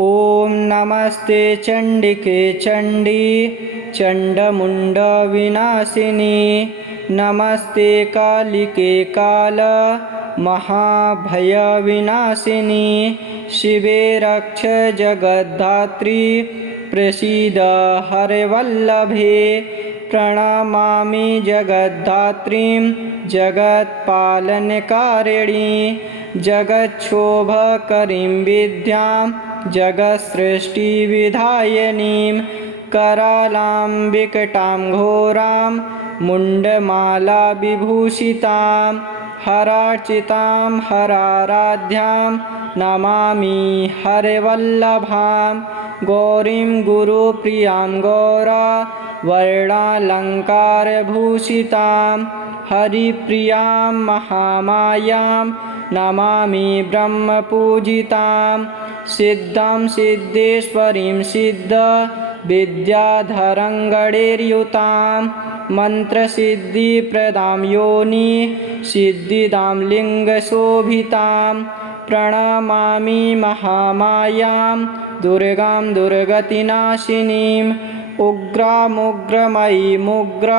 ॐ नमस्ते चण्डिके चण्डी चण्डमुण्डविनाशिनी। नमस्ते कालिके काल महाभयविनाशिनी। शिवे रक्ष जगद्धात्री प्रसीद हरवल्लभे। प्रणमामि जगद्धात्रीं जगत्पालनकारिणी। जगच्छोभकरीं विद्यां जगत्सृष्टिविधायिनीं। करालां विकटां घोरां मुण्डमालाविभूषितां। हरार्चितां हराराध्यां नमामि हरवल्लभां। गौरीं गुरुप्रियां गौरवर्णालङ्कारभूषितां। हरिप्रियां महामायां नमामि ब्रह्मपूजितां। सिद्धां सिद्धेश्वरीं सिद्धविद्याधरं गणैर्युतां। मन्त्रसिद्धिप्रदां योनि सिद्धिदां लिङ्गशोभितां। प्रणमामि महामायां दुर्गां दुर्गतिनाशिनीम्। उग्रामुग्रमयीमुग्र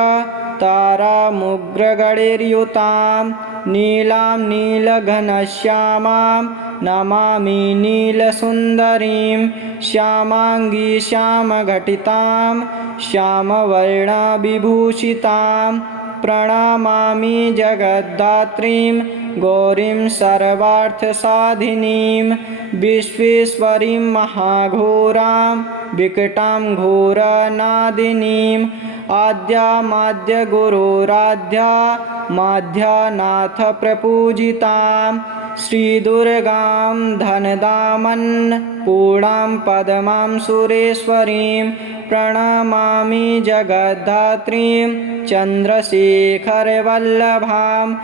तारामुग्रगणैर्युतां। नीलां नीलघनश्यामां नमामि नीलसुन्दरीं। श्यामाङ्गी श्यामघटितां श्यामवर्णविभूषितां। प्रणमामि जगद्धात्रीं गौरीं सर्वार्थसाधिनीं। विश्वेश्वरीं महाघोरां विकटां घोरनादिनीम्। आद्यामाद्यगुरोराध्या माध्यानाथ प्रपूजितां। श्रीदुर्गां धनदामन्नपूर्णां पद्मां सुरेश्वरीं। प्रणमामि जगद्धात्रीं चन्द्रशेखरवल्लभां।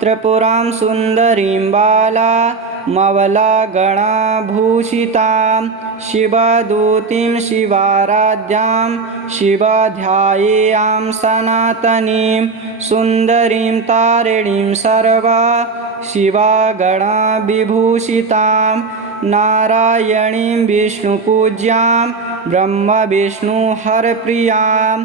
त्रिपुरां सुन्दरीं बालामवलागणाभूषितां। शिवदूतीं शिवाराध्यां शिवाध्यायेयां सनातनीं। सुन्दरीं तारिणीं सर्वा शिवागणाविभूषितां। नारायणीं विष्णुपूज्यां ब्रह्मविष्णुहरप्रियां।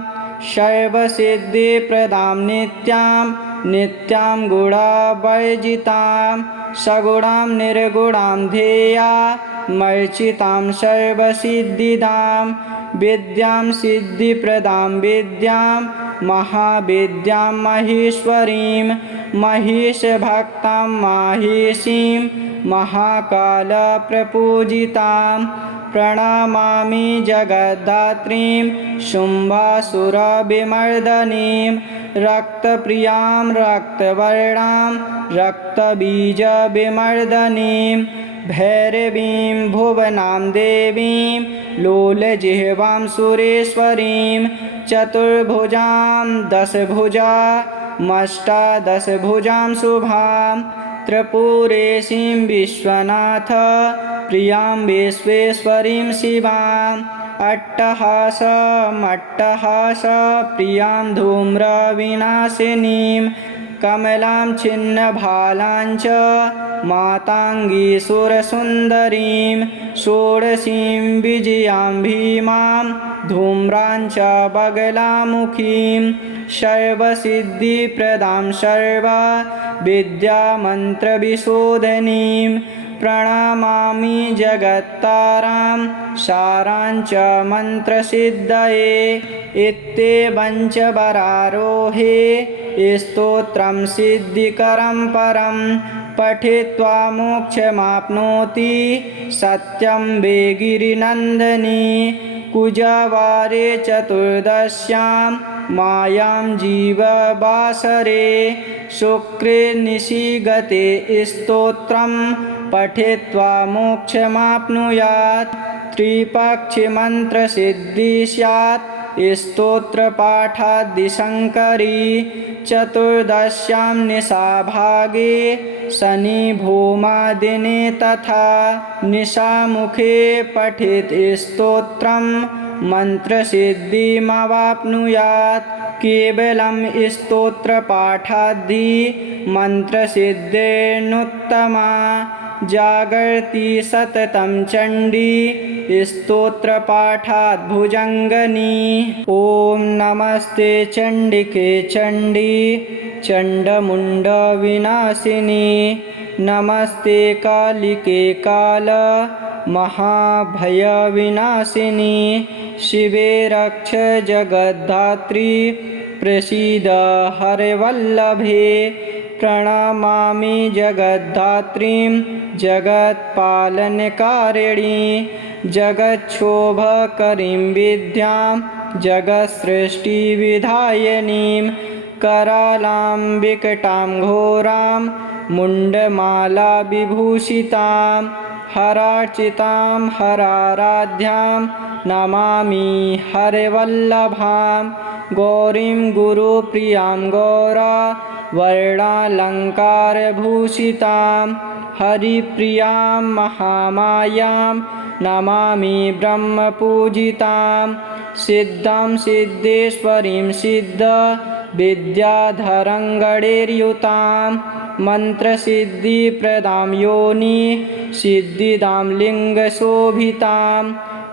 सर्वसिद्धिप्रदां नित्यां नित्यां गुणावर्जितां। सगुणां निर्गुणां ध्येयामर्चितां सर्वसिद्धिदां। विद्यां सिद्धिप्रदां विद्यां महाविद्यां महेश्वरीं। महेशभक्तां माहेशीं महाकालप्रपूजितां। प्रणमामि जगद्धात्रीं शुम्भासुरविमर्दनीं। रक्तप्रियां रक्तवर्णां रक्तबीजविमर्दनीं। भैरवीं भुवनां देवीं लोलजिह्वां सुरेश्वरीं। चतुर्भुजां दशभुजामष्टादशभुजां शुभां। त्रिपुरेशीं विश्वनाथ प्रियां विश्वेश्वरीं शिवाम्। अट्टहासमट्टहासप्रियां धूम्रविनाशिनीं। कमलां छिन्नभालां च माताङ्गीसुरसुन्दरीं। षोडशीं विजयां भीमां धूम्रां च बगलामुखीं। सर्वसिद्धिप्रदां सर्वविद्यामन्त्रविशोधनीं। प्रणमामि जगत्तारां सारां च मन्त्रसिद्धये। इत्येवञ्च वरारोहे स्तोत्रं सिद्धिकरं परं। पठित्वा मोक्षमाप्नोति सत्यं वे गिरिनन्दिनी। कुजवारे चतुर्दश्यां मायां जीववासरे। शुक्रे निशिगते स्तोत्रं पठित्वा मोक्षमाप्नुयात्। त्रिपक्षिमन्त्रसिद्धिः स्यात् स्तोत्रपाठाद्दिशङ्करी। चतुर्दश्यां निशाभागे शनिभौमादिने तथा। निशामुखे पठित स्तोत्रं मन्त्रसिद्धिमवाप्नुयात्। केवलं स्तोत्रपाठाद्धि मन्त्रसिद्धिर्नुत्तमा। जागर्ति सततं चण्डी स्तोत्रपाठात् भुजङ्गनी। ॐ नमस्ते चण्डिके चण्डी चण्डमुण्डविनाशिनी। नमस्ते कालिके काल महाभयविनाशिनी। शिवे रक्ष जगद्धात्री प्रसीद हरवल्लभे। प्रणमामि जगद्धात्रीं जगत्पालनकारिणी। जगच्छोभकरीं विद्यां जगत्सृष्टिविधायिनीं। करालां विकटां घोरां मुण्डमाला विभूषितां। हरार्चितां हराराध्यां नमामि हरवल्लभां। गौरीं गुरुप्रियां गौरा वर्णालङ्कारभूषितां। हरिप्रियां महामायां नमामि ब्रह्मपूजितां। सिद्धां सिद्धेश्वरीं सिद्ध विद्याधरं गणैर्युतां। मन्त्रसिद्धिप्रदां योनि सिद्धिदां लिङ्गशोभितां।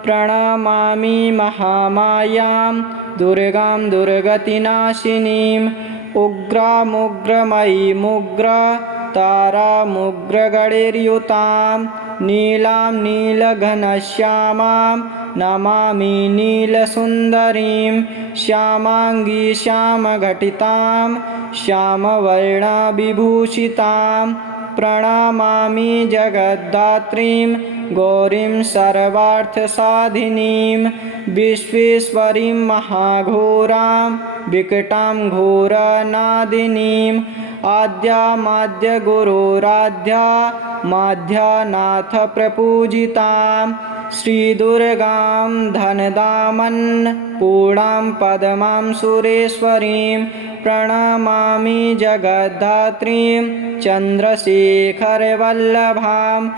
प्रणमामि महामायां दुर्गां दुर्गतिनाशिनीं। उग्रामुग्रमयीमुग्रा तारामुग्रगणैर्युतां। नीलां नीलघनश्यामां नमामि नीलसुन्दरीं। श्यामाङ्गी श्यामघटितां श्यामवर्णविभूषितां। प्रणमामि जगद्धात्रीं गौरीं सर्वार्थसाधिनीं। विश्वेश्वरीं महाघोरां विकटां घोरनादिनीम्। आद्यामाद्यगुरोराध्या माध्यानाथप्रपूजितां। श्रीदुर्गां धनदामन्नपूर्णां पद्मां सुरेश्वरीं। प्रणमामि जगद्धात्रीं चन्द्रशेखरवल्लभां।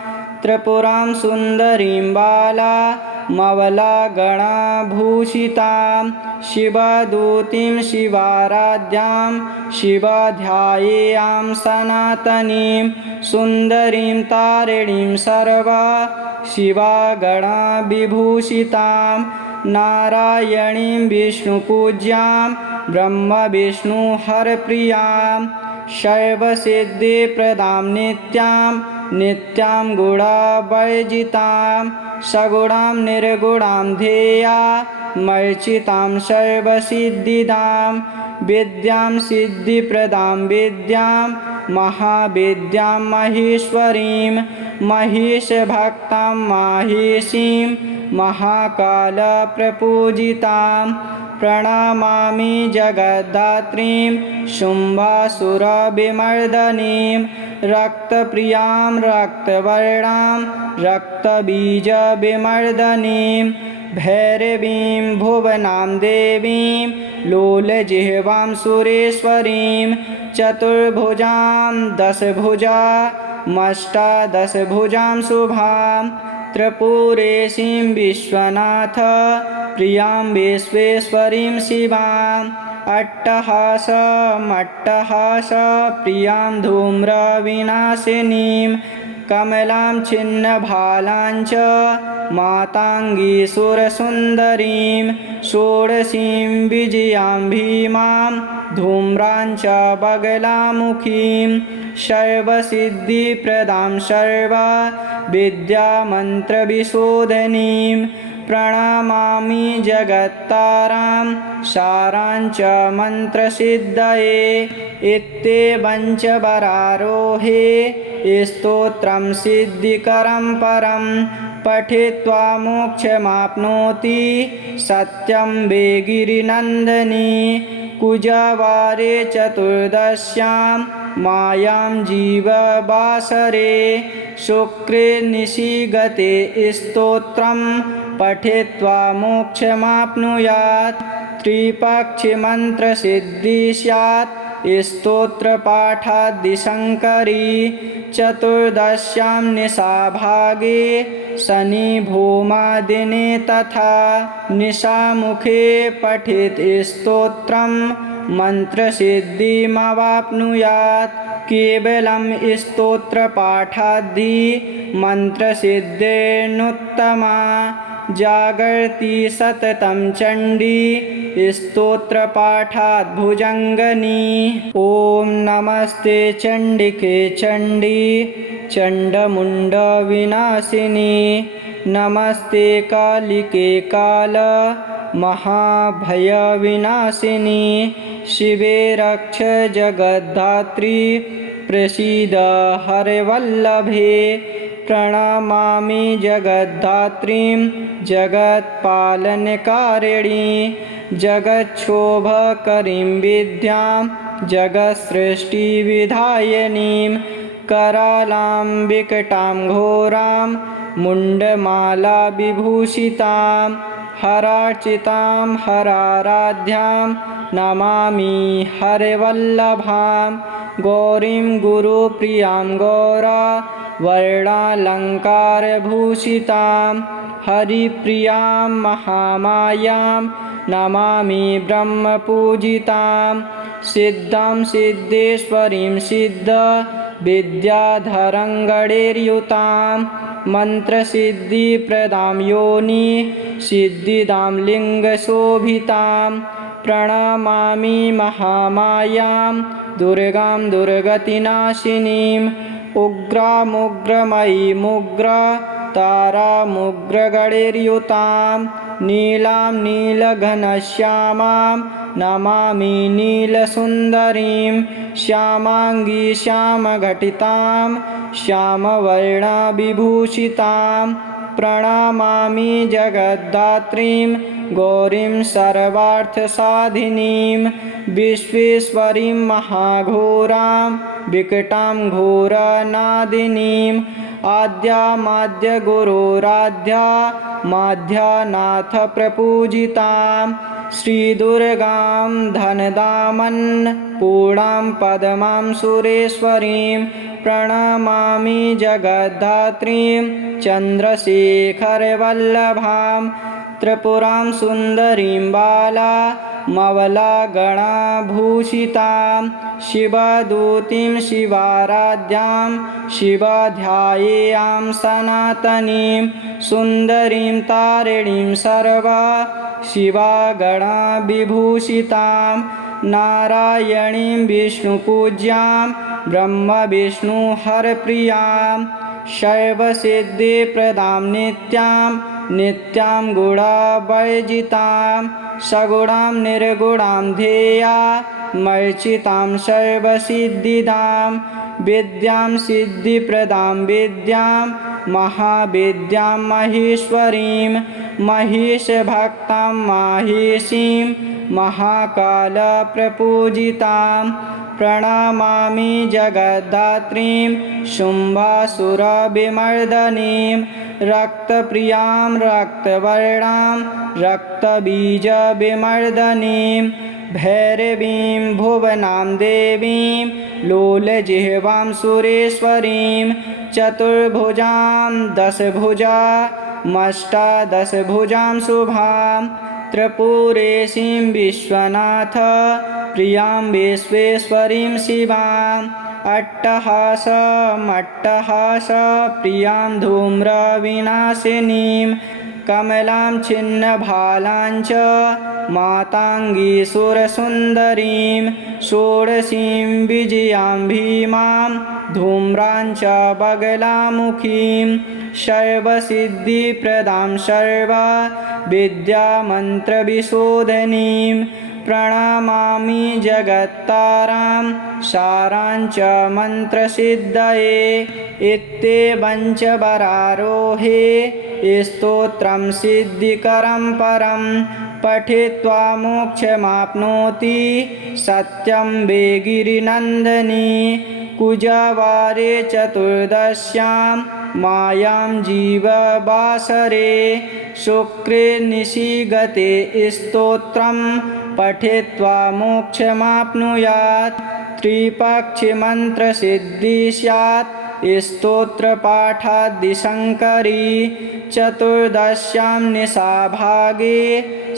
त्रिपुरां सुन्दरीं बालामवलागणाभूषितां। शिवदूतीं शिवाराध्यां शिवाध्यायेयां सनातनीं। सुन्दरीं तारिणीं सर्वा शिवागणाविभूषितां। नारायणीं विष्णुपूज्यां ब्रह्मविष्णुहरप्रियां। सर्वसिद्धिप्रदां नित्यां नित्यां गुणावर्जितां। सगुणां निर्गुणां ध्येया मर्चितां सर्वसिद्धिदां। विद्यां सिद्धिप्रदां विद्यां महाविद्यां महेश्वरीं। महेशभक्तां माहेशीं महाकालप्रपूजितां। प्रणमामि जगद्धात्रीं शुम्भासुरविमर्दनीं। रक्तप्रियां रक्तवर्णां रक्तबीजविमर्दनीं। भैरवीं भुवनां देवीं लोलजिह्वां सुरेश्वरीं। चतुर्भुजां दशभुजामष्टादशभुजां शुभां। त्रिपुरेशीं विश्वनाथ प्रियां विश्वेश्वरीं शिवाम्। अट्टहासमट्टहासप्रियां धूम्रविनाशिनीं। कमलां छिन्नभालां च माताङ्गीसुरसुन्दरीं। षोडशीं विजयां भीमां धूम्रां च बगलामुखीं। सर्वसिद्धिप्रदां सर्वविद्यामन्त्रविशोधनीं। प्रणमामि जगत्तारां सारां च मन्त्रसिद्धये। इत्येवञ्च वरारोहे स्तोत्रं सिद्धिकरं परं। पठित्वा मोक्षमाप्नोति सत्यं वे गिरिनन्दनी। कुजवारे चतुर्दश्यां मायां जीववासरे। शुक्रे निशिगते स्तोत्रं पठित्वा मोक्षमाप्नुयात्। त्रिपक्षिमन्त्रसिद्धिः स्यात् स्तोत्रपाठाद्दिशङ्करी। चतुर्दश्यां निशाभागे शनिभूमादिने तथा। निशामुखे पठित स्तोत्रं मन्त्रसिद्धिमवाप्नुयात् केवलं स्तोत्रपाठाद्धि मन्त्रसिद्धिर्नुत्तमा जागर्ति सततं चण्डी स्तोत्रपाठात् भुजङ्गनी। ॐ नमस्ते चण्डिके चण्डी चण्डमुण्डविनाशिनी नमस्ते कालिके काल महाभयविनाशिनी शिवे रक्ष जगद्धात्री प्रसीद हरवल्लभे प्रणमामि जगद्धात्रीं जगत्पालनकारिणी जगच्छोभकरीं विद्यां जगत्सृष्टिविधायिनीं करालां विकटां घोरां मुण्डमाला विभूषितां हरार्चितां हराराध्यां नमामि हरवल्लभां गौरीं गुरुप्रियां गौरा वर्णालङ्कारभूषितां हरिप्रियां महामायां नमामि ब्रह्मपूजितां सिद्धां सिद्धेश्वरीं सिद्ध विद्याधरं गणैर्युतां मन्त्रसिद्धिप्रदां योनि सिद्धिदां लिङ्गशोभितां प्रणमामि महामायां दुर्गां दुर्गतिनाशिनीं उग्रामुग्रमयीमुग्र तारामुग्रगणैर्युतां नीलां नीलघनश्यामां नमामि नीलसुन्दरीं श्यामाङ्गी श्यामघटितां श्यामवर्णविभूषितां प्रणमामि जगद्धात्रीं गौरीं सर्वार्थसाधिनीं विश्वेश्वरीं महाघोरां विकटां घोरनादिनीं आद्यामाद्यगुरोराध्या माध्यानाथप्रपूजितां श्रीदुर्गां धनदामन्नपूर्णां पद्मां सुरेश्वरीं प्रणमामि जगद्धात्रीं चन्द्रशेखरवल्लभां त्रिपुरां सुन्दरीं बालामवलागणाभूषितां शिवदूतीं शिवाराध्यां शिवाध्यायेयां सनातनीं सुन्दरीं तारिणीं सर्वा शिवागणाविभूषितां नारायणीं विष्णुपूज्यां ब्रह्मविष्णुहरप्रियां सर्वसिद्धिप्रदां नित्यां नित्यां गुणावर्जितां सगुणां निर्गुणां ध्येयामर्चितां सर्वसिद्धिदां विद्यां सिद्धिप्रदां विद्यां महाविद्यां महेश्वरीं महेशभक्तां माहेशीं महाकालप्रपूजितां प्रणमामि जगद्धात्रीं शुम्भासुरविमर्दनीं रक्तप्रियां रक्तवर्णां रक्तबीजविमर्दनीं भैरवीं भुवनां देवीं लोलजिह्वां सुरेश्वरीं चतुर्भुजां दशभुजामष्टादशभुजां शुभां त्रिपुरेशीं विश्वनाथ प्रियां विश्वेश्वरीं शिवाम् अट्टहासमट्टहास प्रियां धूम्रविनाशिनीं कमलां छिन्नभालां च माताङ्गीसुरसुन्दरीं षोडशीं विजयां भीमां धूम्रां च बगलामुखीं सर्वसिद्धिप्रदां सर्वविद्यामन्त्रविशोधनीं प्रणमामि जगत्तारां सारां च मन्त्रसिद्धये इत्येवञ्च वरारोहे स्तोत्रं सिद्धिकरं परं पठित्वा मोक्षमाप्नोति सत्यं वे गिरिनन्दनी कुजवारे चतुर्दश्यां मायां जीववासरे शुक्रे निशिगते स्तोत्रं पठित्वा मोक्षमाप्नुयात् त्रिपक्षिमन्त्रसिद्धिः स्यात् स्तोत्रपाठादिशङ्करी चतुर्दश्यां निशाभागे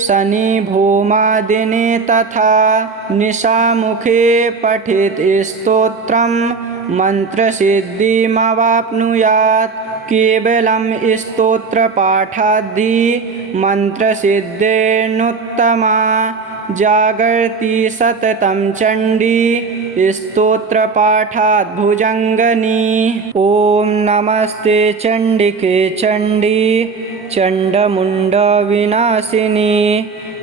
शनिभूमादिने तथा निशामुखे पठित स्तोत्रं मन्त्रसिद्धिमवाप्नुयात् केवलं स्तोत्रपाठाद्धि मन्त्रसिद्धिर्नुत्तमा जागर्ति सततं चण्डी स्तोत्रपाठात् भुजङ्गनी। ॐ नमस्ते चण्डिके चण्डी चण्डमुण्डविनाशिनी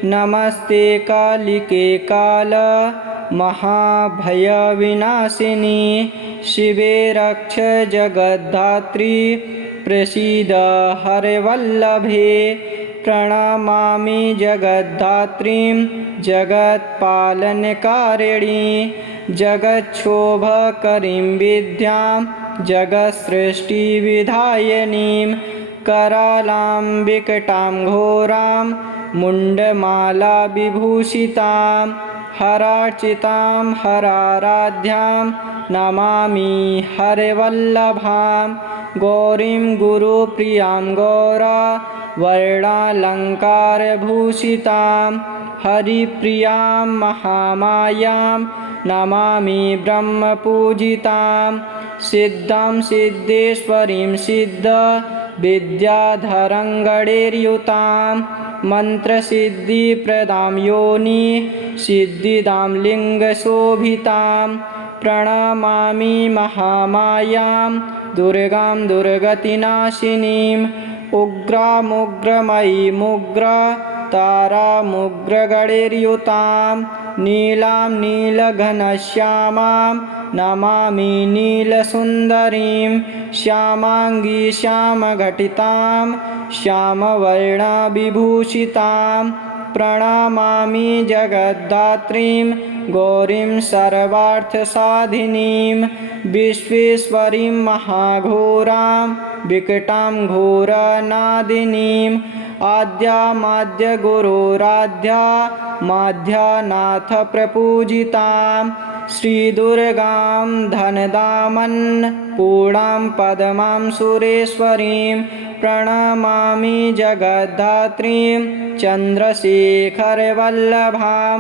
नमस्ते कालिके काल महाभयविनाशिनी शिवे रक्ष जगद्धात्री प्रसीद हरवल्लभे प्रणमामि जगद्धात्रीं जगत्पालनकारिणी जगच्छोभकरीं विद्यां जगत्सृष्टिविधायिनीं करालां विकटां घोरां मुण्डमालाविभूषितां हरार्चितां हराराध्यां नमामि हरवल्लभां गौरीं गुरुप्रियां गौरा वर्णालङ्कारभूषितां हरिप्रियां महामायां नमामि ब्रह्मपूजितां सिद्धां सिद्धेश्वरीं सिद्ध विद्याधरं गणैर्युतां मन्त्रसिद्धिप्रदां योनि सिद्धिदां लिङ्गशोभितां प्रणमामि महामायां दुर्गां दुर्गतिनाशिनीं उग्रामुग्रमयीमुग्रा तारामुग्रगणैर्युतां नीलां नीलघनश्यामां नमामि नीलसुन्दरीं श्यामाङ्गी श्यामघटितां श्यामवर्णविभूषितां प्रणमामि जगद्धात्रीं गौरीं सर्वार्थसाधिनीं विश्वेश्वरीं महाघोरां विकटां घोरनादिनीं आद्यामाद्यगुरोराध्या माध्यानाथप्रपूजितां श्रीदुर्गां धनदामन्नपूर्णां पद्मां सुरेश्वरीं प्रणमामि जगद्धात्रीं चन्द्रशेखरवल्लभां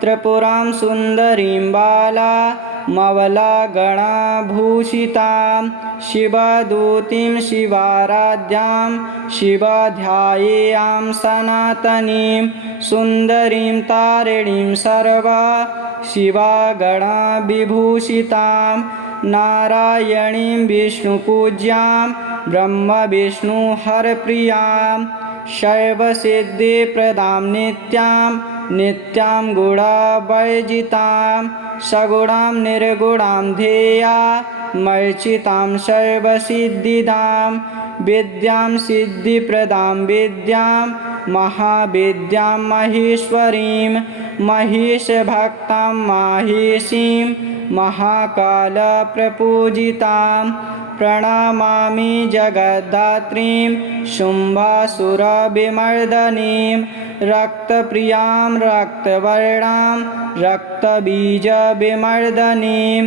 त्रिपुरां सुन्दरीं बालामवलागणाभूषितां शिवदूतीं शिवाराध्यां शिवाध्यायेयां सनातनीं सुन्दरीं तारिणीं सर्वा शिवागणाविभूषितां नारायणीं विष्णुपूज्यां ब्रह्मविष्णुहरप्रियां सर्वसिद्धिप्रदां नित्यां नित्यां गुणावर्जितां सगुणां निर्गुणां ध्येया मर्चितां सर्वसिद्धिदां विद्यां सिद्धिप्रदां विद्यां महाविद्यां महेश्वरीं महेशभक्तां माहेशीं महाकालप्रपूजितां प्रणमामि जगद्धात्रीं शुम्भासुरविमर्दनीं रक्तप्रियां रक्तवर्णां रक्तबीजविमर्दनीं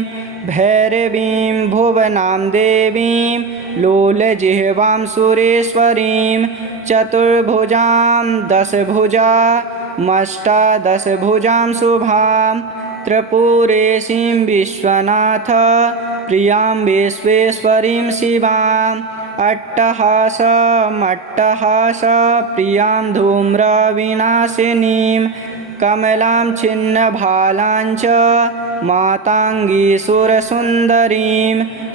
भैरवीं भुवनां देवीं लोलजिह्वां सुरेश्वरीं चतुर्भुजां दशभुजामष्टादशभुजां शुभां त्रिपुरेशीं विश्वनाथ प्रियां विश्वेश्वरीं शिवां अट्टहासमट्टहास प्रियां धूम्रविनाशिनीं कमलां छिन्नभालां च माताङ्गीसुरसुन्दरीं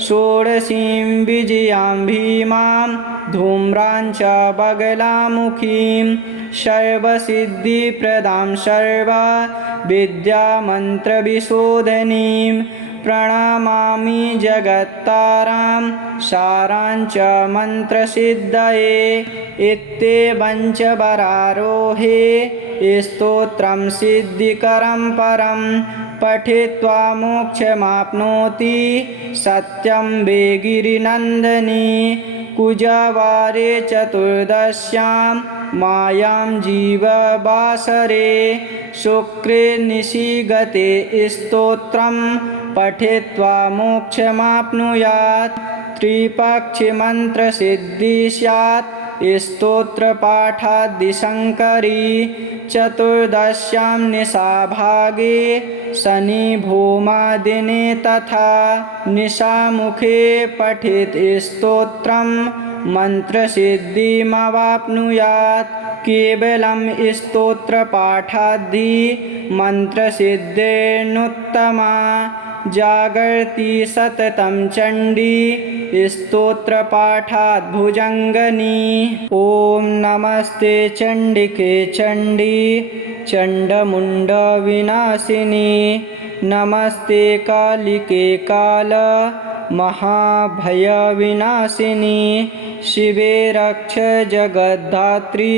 षोडशीं विजयां भीमां धूम्रां च बगलामुखीं सर्वसिद्धिप्रदां सर्वविद्यामन्त्रविशोधनीं प्रणमामि जगत्तारां सारां च मन्त्रसिद्धये इत्येवञ्च वरारोहे स्तोत्रं सिद्धिकरं परं पठित्वा मोक्षमाप्नोति सत्यं वे गिरिनन्दनी कुजवारे चतुर्दश्यां मायां जीववासरे शुक्रे निशिगते स्तोत्रं पठित्वा मोक्षमाप्नुयात् त्रिपक्षिमन्त्रसिद्धिः स्यात् स्तोत्रपाठादिशङ्करी चतुर्दश्यां निशाभागे शनिभूमादिने तथा निशामुखे पठित स्तोत्रं मन्त्रसिद्धिमवाप्नुयात् केवलं स्तोत्रपाठाद्धि मन्त्रसिद्धिर्नुत्तमा जागर्ति सततं चण्डी स्तोत्रपाठात् भुजङ्गनी। ॐ नमस्ते चण्डिके चण्डी चण्डमुण्डविनाशिनी नमस्ते कालिके काल महाभयविनाशिनी शिवे रक्ष जगद्धात्री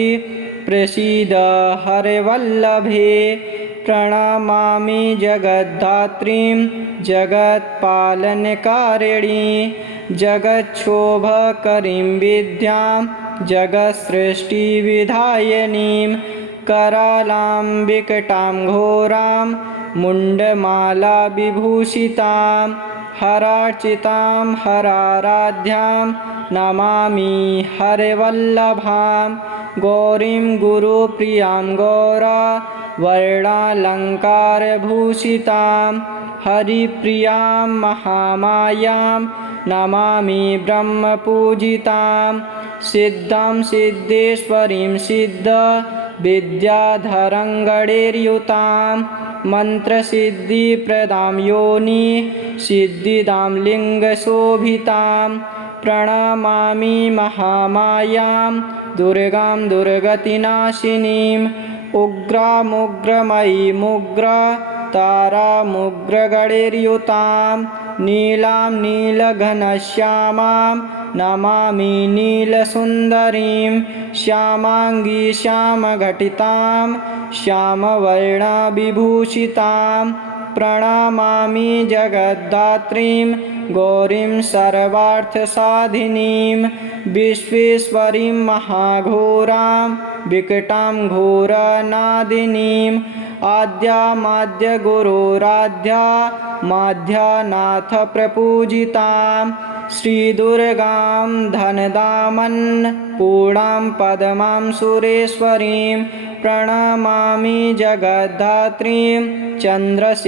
प्रसीद हरवल्लभे प्रणमामि जगद्धात्रीं जगत्पालनकारिणी जगच्छोभकरीं विद्यां जगत्सृष्टिविधायिनीं करालां विकटां घोरां मुण्डमालाविभूषितां हरार्चितां हराराध्यां नमामि हरवल्लभां गौरीं गुरुप्रियां गौरा वर्णालङ्कारभूषितां हरिप्रियां महामायां नमामि ब्रह्मपूजितां सिद्धां सिद्धेश्वरीं सिद्ध विद्याधरं गणैर्युतां मन्त्रसिद्धिप्रदां योनि सिद्धिदां लिङ्गशोभितां प्रणमामि महामायां दुर्गां दुर्गतिनाशिनीं उग्रामुग्रमयीमुग्रा तारामुग्रगणैर्युतां नीलां नीलघनश्यामां नमामि नीलसुन्दरीं श्यामाङ्गी श्यामघटितां श्यामवर्णविभूषितां प्रणमामि जगद्धात्रीं गौरीं सर्वार्थसाधिनीं विश्वेश्वरीं महाघोरां विकटां घोरनादिनीं आद्यामाद्यगुरोराध्या माध्यानाथ प्रपूजितां श्रीदुर्गां धनदामन्नपूर्णां पद्मां सुरेश्वरीं प्रणमामि जगद्धात्रीं चन्द्रशेखरवल्लभां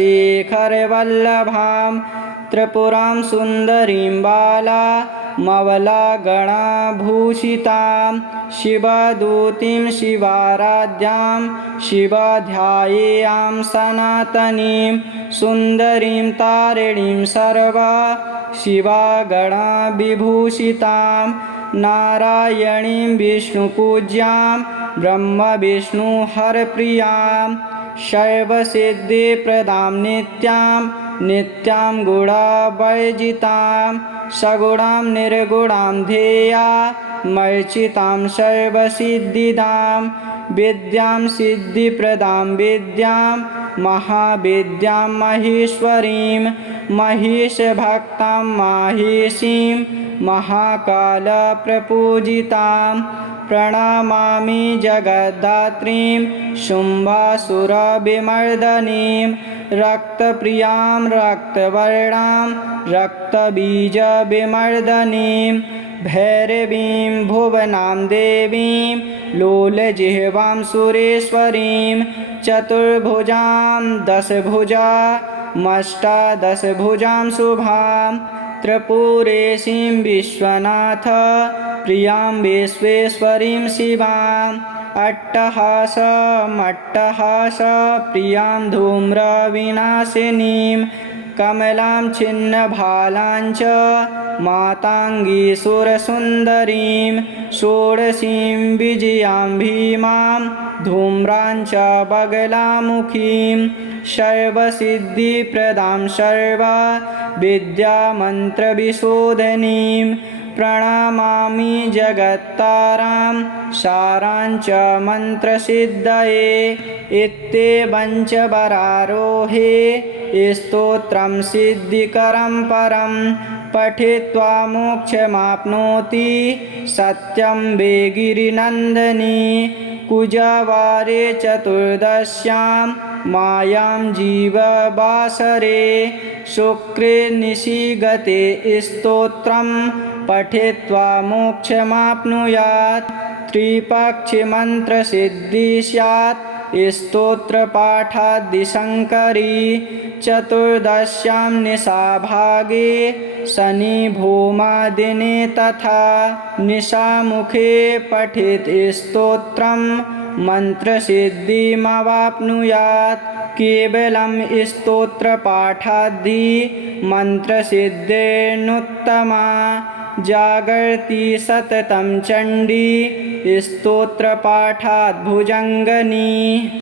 त्रिपुरां सुन्दरीं बाला मवलागणाभूषितां शिवदूतीं शिवाराध्यां शिवाध्यायेयां सनातनीं सुन्दरीं तारिणीं सर्वा शिवागणाविभूषितां नारायणीं विष्णुपूज्यां ब्रह्मविष्णुहरप्रियां सर्वसिद्धिप्रदां नित्यां नित्यां गुणावर्जितां सगुणां निर्गुणां ध्येया मर्चितां सर्वसिद्धिदां विद्यां सिद्धिप्रदां विद्यां महाविद्यां महेश्वरीं महेशभक्तां माहेशीं महाकालप्रपूजितां प्रणमामि जगद्धात्रीं शुम्भासुरविमर्दनीं रक्तप्रियां रक्तवर्णां रक्तबीजविमर्दनीं भैरवीं भुवनां देवीं लोलजिह्वां सुरेश्वरीं चतुर्भुजां दशभुजामष्टादशभुजां शुभां त्रिपुरेशीं विश्वनाथ प्रियां विश्वेश्वरीं शिवां अट्टहासमट्टहास प्रियां धूम्रविनाशिनीं कमलां छिन्नभालां च माताङ्गीसुरसुन्दरीं षोडशीं विजयां भीमां धूम्रां च बगलामुखीं सर्वसिद्धिप्रदां सर्वविद्यामन्त्रविशोधनीं प्रणमामि जगत्तारां सारां च मन्त्रसिद्धये इत्येवं च वरारोहे स्तोत्रं सिद्धिकरं परं पठित्वा मोक्षमाप्नोति सत्यं वे गिरिनन्दनी कुजवारे चतुर्दश्यां मायां जीववासरे शुक्रे निशिगते स्तोत्रं पठित्वा मोक्षमाप्नुयात् त्रिपक्षिमन्त्रसिद्धि स्यात् स्तोत्रपाठाद्दिशङ्करी चतुर्दश्यां निशाभागे शनिभौमादिने तथा निशामुखे पठित स्तोत्रं मन्त्रसिद्धिमवाप्नुयात् केवलं स्तोत्रपाठाद्धि मन्त्रसिद्धिर्नुत्तमा जागर्ति सततं चण्डी स्तोत्रपाठात् भुजङ्गनी।